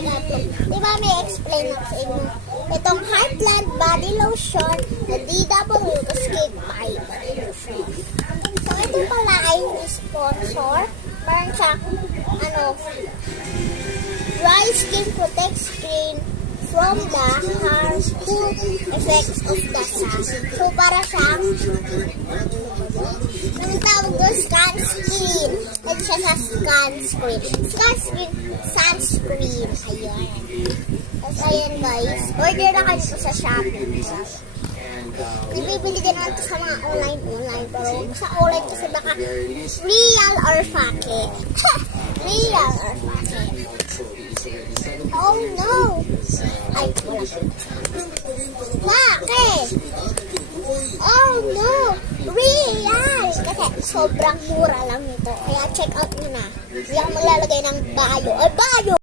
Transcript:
Diba may explain ako sa inyo? Itong Heartland Body Lotion na DW Skin Body Lotion. So, ito pala ay sponsor. Parang siya, dry skin protects skin from the harmful effects of the sun. So, para siyang, anong tawag doon? Sunscreen. Ito siya sa sunscreen. Sunscreen. Ayan. Tapos, ayan guys. Order na kayo sa Shopee. Ibibili din natin sa mga online. Pero sa online kasi baka real or fake. Real or fake. Oh no! Ay, bakit? Oh no! Real! Kasi sobrang mura lang ito. Kaya check out nyo na. Hindi ako maglalagay ng bio. Ay, bio!